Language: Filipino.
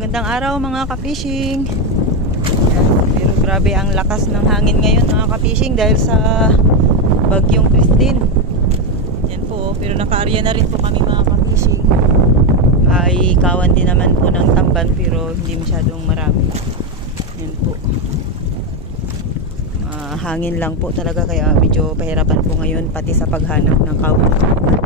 Magandang araw mga ka-fishing. Pero grabe ang lakas ng hangin ngayon mga ka-fishing dahil sa bagyong Christine. Yan po, pero naka-area na rin po kami mga ka-fishing. Ay kawan din naman po ng tamban pero hindi masyadong marami. Yan po. Hangin lang po talaga kaya medyo pahirapan po ngayon pati sa paghanap ng kawan.